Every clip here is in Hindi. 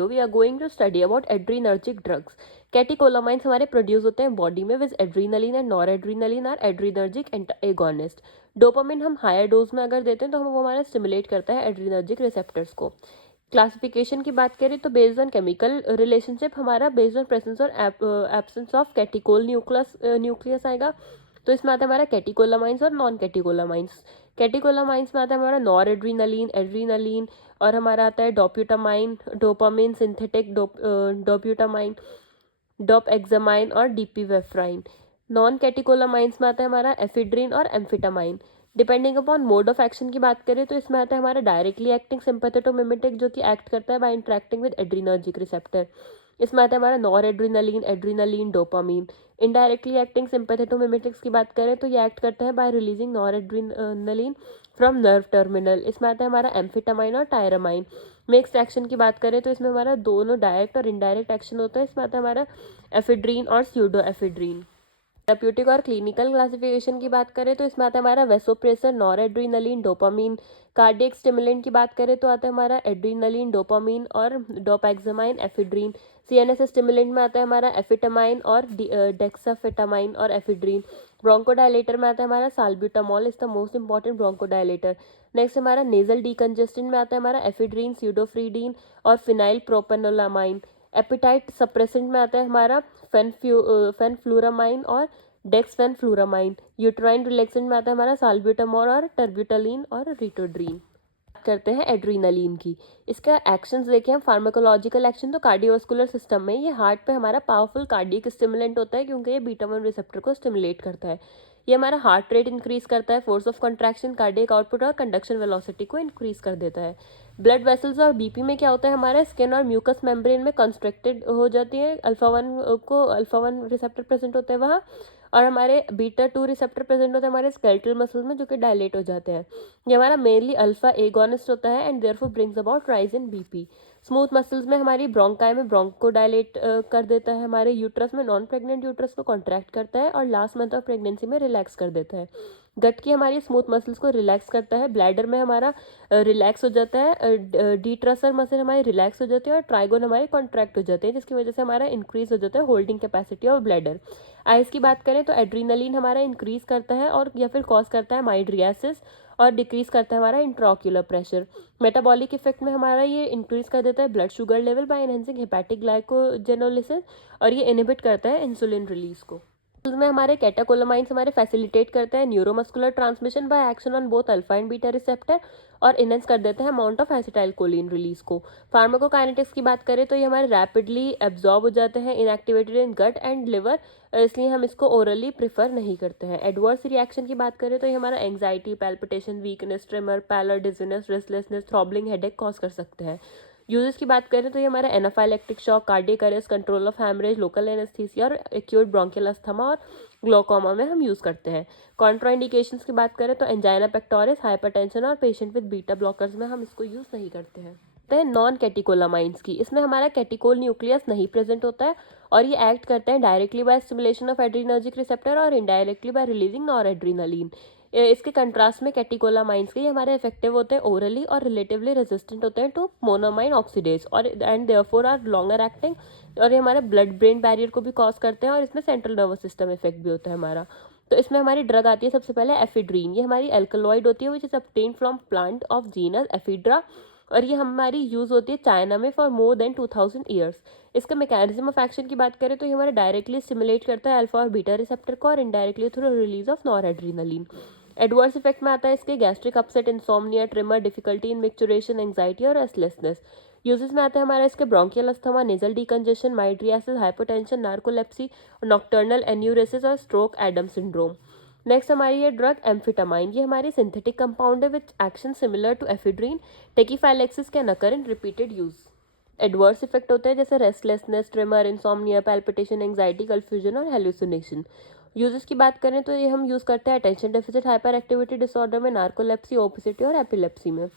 We are going to study about adrenergic drugs. Catecholamines हमारे प्रोड्यूस होते हैं बॉडी में with adrenaline and noradrenaline are adrenergic agonist. Dopamine हम हायर डोज में अगर देते हैं तो हम वो हमारा स्टिमुलेट करता है एड्रीनर्जिक रिसेप्टर्स को। क्लासिफिकेशन की बात करें तो बेस्ड ऑन केमिकल रिलेशनशिप हमारा बेस्ड ऑन प्रेजेंस और एब्सेंस ऑफ कैटिकोल न्यूक्लियस आएगा। तो इसमें आता है हमारा कैटिकोलामाइंस और नॉन कैटिकोलामाइंस। कैटिकोलामाइंस में आता है हमारा नॉर एड्रीनलिन, एड्रीनलिन, और हमारा आता है डोप्यूटामाइन, डोपामिन, सिंथेटिक डोप्यूटामाइन, डोपएक्सामाइन और डीपीवेफ्राइन। नॉन कैटिकोलामाइंस में आता है हमारा एफिड्रिन और amphetamine. Depending upon mode of action की बात करें तो इसमें आता है हमारा डायरेक्टली एक्टिंग सिंपैथेटोमिमेटिक जो कि एक्ट करता है by interacting with adrenergic receptor. इसमें आता है हमारा noradrenaline, adrenaline, dopamine. Indirectly acting sympathomimetics की बात करें तो ये एक्ट करता है by releasing noradrenaline from nerve terminal. इसमें आता है हमारा एम्फिटामाइन और टायरामाइन। मिक्स्ड एक्शन की बात करें तो इसमें हमारा दोनों डायरेक्ट और इनडायरेक्ट एक्शन होता है। इसमें आता है हमारा एफिड्रीन और स्यूडो एफिड्रीन। थेराप्यूटिक और क्लिनिकल क्लासिफिकेशन की बात करें तो इसमें आता है हमारा वेसोप्रेसर, नॉरएड्रेनालिन, डोपामीन। कार्डियक स्टिमुलेंट की बात करें तो आता है हमारा एड्रीनलिन, डोपामीन और डोपैक्सामाइन, एफिड्रीन। सीएनएस स्टिमुलेंट में आता है हमारा एफिटामाइन और डेक्साफेटामाइन और एफिड्रीन। ब्रोंकोडायलेटर में आता है हमारा salbutamol, is the most important bronchodilator. Next हमारा नेजल डीकंजेस्टेंट में आता है हमारा एफिड्रीन, स्यूडोफ्रीडीन और फिनाइल प्रोपेनोलामाइन। एपिटाइट सप्रेसेंट में आता है हमारा फेनफ्लूरामाइन और डेक्सफेनफ्लूरामाइन। यूट्राइन रिलैक्सेंट में आता है हमारा साल्ब्यूटामॉल और टर्ब्यूटालिन और रिटोड्रीन। करते हैं एड्रीनलिन की। इसका एक्शंस देखें हम, फार्माकोलॉजिकल एक्शन तो कार्डियोवास्कुलर सिस्टम में ये हार्ट पे हमारा पावरफुल कार्डियक स्टिमुलेंट होता है क्योंकि ये बीटा 1 रिसेप्टर को स्टिमुलेट करता है। ये हमारा हार्ट रेट इंक्रीज करता है, force of contraction, cardiac output और कंडक्शन वेलोसिटी को इंक्रीज कर देता है। ब्लड वेसल्स और बीपी में क्या होता है, हमारे स्किन और म्यूकस मेम्ब्रेन में कंस्ट्रक्टेड हो जाती है। अल्फा वन रिसेप्टर प्रेजेंट होते हैं वहाँ, और हमारे बीटा 2 रिसेप्टर प्रेजेंट होते हैं हमारे स्केलेटल मसल्स में जो कि डायलेट हो जाते हैं। ये हमारा मेनली अल्फा एगोनिस्ट होता है and therefore brings about rise in BP. Smooth muscles में हमारी ब्रोंकाई में ब्रोंको डायलेट कर देता है, हमारे यूट्रस में नॉन प्रेग्नेंट यूट्रस को कॉन्ट्रैक्ट करता है और लास्ट मंथ ऑफ प्रेगनेंसी में रिलैक्स कर देता है। गट की हमारी स्मूथ मसल्स को रिलैक्स करता है। ब्लैडर में हमारा रिलैक्स हो जाता है, डीट्रसर मसल हमारी रिलैक्स हो जाती है और ट्राइगोन हमारे कॉन्ट्रैक्ट हो जाते हैं जिसकी वजह से हमारा इंक्रीज हो जाता है holding capacity of bladder. Ice की बात करें तो एड्रीनलिन हमारा इंक्रीज करता है और या फिर कॉज करता है माइड्रियासिस और डिक्रीज करता है हमारा इंट्राओक्यूलर प्रेशर। मेटाबॉलिक इफेक्ट में हमारा ये इंक्रीज कर देता है blood sugar level by enhancing hepatic glycogenolysis, और ये इनहिबिट करता है इंसुलिन रिलीज को। में हमारे कैटाकोलामाइंस हमारे फैसिलिटेट करते हैं neuromuscular transmission by action on both alpha and beta receptor, और इनहेंस कर देते हैं अमाउंट ऑफ एसिटाइलकोलिन रिलीज को। फार्माकोकाइनेटिक्स की बात करें तो ये हमारे रैपिडली एब्जॉर्ब हो जाते हैं, inactivated in gut and liver, इसलिए हम इसको ओरली प्रिफर नहीं करते हैं। एडवर्स रिएक्शन की बात करें तो ये हमारा anxiety, palpitation, weakness, tremor, pallor, dizziness, restlessness, throbbing, headache cause कर सकते हैं। यूजेस की बात करें तो ये हमारा anaphylactic shock, cardiac arrest, control of haemorrhage, local anaesthesia और एक्यूट ब्रोंकियल अस्थमा और ग्लोकोमा में हम यूज़ करते हैं। कॉन्ट्राइंडिकेशंस की बात करें तो एंजाइना पेक्टोरिस, हाइपरटेंशन और पेशेंट विद बीटा ब्लॉकर्स में हम इसको यूज़ नहीं करते हैं। नॉन कैटिकोलामाइंस की, इसमें हमारा कैटिकोल न्यूक्लियस नहीं प्रेजेंट होता है और ये एक्ट करते हैं directly by stimulation of adrenergic receptor और indirectly by releasing noradrenaline. इसके कंट्रास्ट में कैटिकोलामाइंस के हमारे इफेक्टिव होते हैं ओरली और रिलेटिवली रेजिस्टेंट होते हैं टू मोनोमाइन ऑक्सीडेज और and therefore are longer acting, और ये हमारे ब्लड ब्रेन बैरियर को भी कॉज करते हैं और इसमें सेंट्रल नर्वस सिस्टम इफेक्ट भी होता है हमारा। तो इसमें हमारी ड्रग आती है सबसे पहले एफिड्रीन। ये हमारी एल्कलॉइड होती है which is obtained from plant of genus ephedra, और ये हमारी यूज होती है चाइना में फॉर मोर देन 2000 ईयर्स। इसका मैकेनिज्म ऑफ एक्शन की बात करें तो ये हमारे डायरेक्टली स्टिमुलेट करता है अल्फा और बीटा रिसेप्टर को और indirectly through release of noradrenaline. Adverse effect में आता है इसके gastric upset, insomnia, tremor, difficulty in micturition, anxiety और रेस्टलेसनेस। यूजेस में आता है हमारा इसके bronchial asthma, nasal decongestion, mydriasis, hypotension, narcolepsy, nocturnal enuresis और स्ट्रोक एडम सिंड्रोम। नेक्स्ट हमारी ये ड्रग एम्फिटामाइन, ये हमारी सिंथेटिक कंपाउंड है which action similar to ephedrine. Tachyphylaxis can occur in repeated use. Adverse effect होते हैं जैसे restlessness, trimmer, insomnia, palpitation, anxiety, confusion और हेलुसिनेशन। यूजेस की बात करें तो ये हम यूज़ करते हैं attention deficit hyper activity disorder में, नार्कोलेप्सी, ओपिसिटी और एपिलेप्सी में।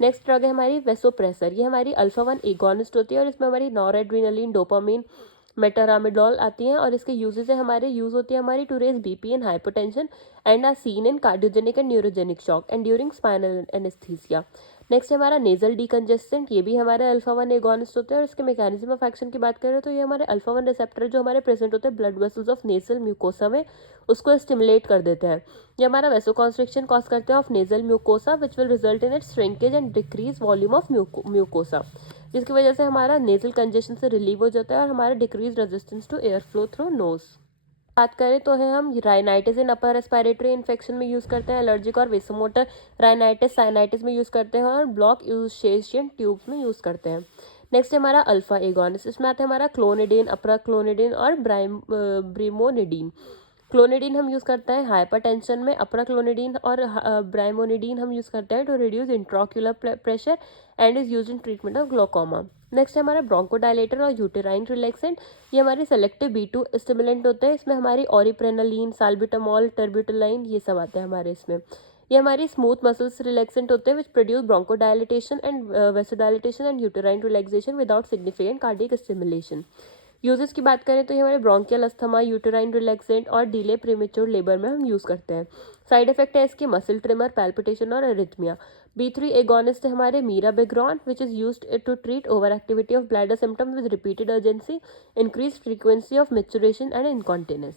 नेक्स्ट ड्रग है हमारी वेसोप्रेसर, ये हमारी अल्फा 1 एगोनिस्ट होती है और इसमें हमारी नॉरएड्रेनालिन, डोपामीन, मेटारामिडोल आती हैं, और इसके यूजेस है हमारे यूज होती है हमारी to raise BP in hypertension and are seen in cardiogenic and neurogenic shock and during spinal anaesthesia. Next है हमारा नेजल डीकंजेस्टेंट, ये भी हमारे अल्फा 1 एगोनिस्ट होते हैं और इसके मैकेनिज्म ऑफ एक्शन की बात करें तो ये हमारे अल्फा 1 रिसेप्टर जो हमारे प्रेजेंट होते हैं blood vessels of nasal mucosa में, उसको स्टिमुलेट कर देते हैं। ये हमारा वेसोकॉन्स्ट्रिक्शन कॉज करते हैं of nasal mucosa which will result in its shrinkage and decrease volume of mucosa, जिसकी वजह से हमारा नेजल कंजेशन से रिलीव हो जाता है और हमारा decrease resistance to air flow through nose. बात करें तो है हम rhinitis in upper respiratory infection में यूज़ करते हैं, एलर्जिक और वेसोमोटर राइनाइटिस साइनाइटिस में यूज़ करते हैं और ब्लॉक यूशेशियन ट्यूब्स में यूज़ करते हैं। नेक्स्ट है हमारा अल्फा एगोनिस्ट, इसमें आता है हमारा क्लोनिडिन, अप्राक्लोनिडिन और ब्रिमोनिडिन। क्लोनिडिन हम यूज़ करते हैं हाइपरटेंशन में, अप्राक्लोनिडिन और ब्राइमोनिडिन हम यूज़ करते हैं to reduce intraocular pressure and is use in treatment of glaucoma. Next है हमारा ब्रोंकोडायलेटर और यूटेराइन रिलैक्सेंट, ये हमारे सेलेक्टिव B2 स्टिमुलेंट होते हैं, इसमें हमारी ऑरिप्रेनालीन, साल्ब्यूटामॉल, टर्ब्यूटलाइन ये सब आते हैं हमारे इसमें। ये हमारी स्मूथ मसल्स रिलैक्सेंट होते हैं which produce bronchodilatation and vasodilatation and uterine relaxation without significant cardiac stimulation. Uses की बात करें तो ये हमारे ब्रोंकियल अस्थमा, यूटेराइन रिलैक्सेंट और डिले प्रीमेच्योर लेबर में हम यूज़ करते हैं। साइड इफेक्ट है इसके मसल ट्रिमर, पैल्पिटेशन और एरिथमिया। B3 एगोनिस्ट है हमारे mirabegron which is used to treat over activity of bladder symptom with repeated urgency, increase frequency of micturition and incontinence.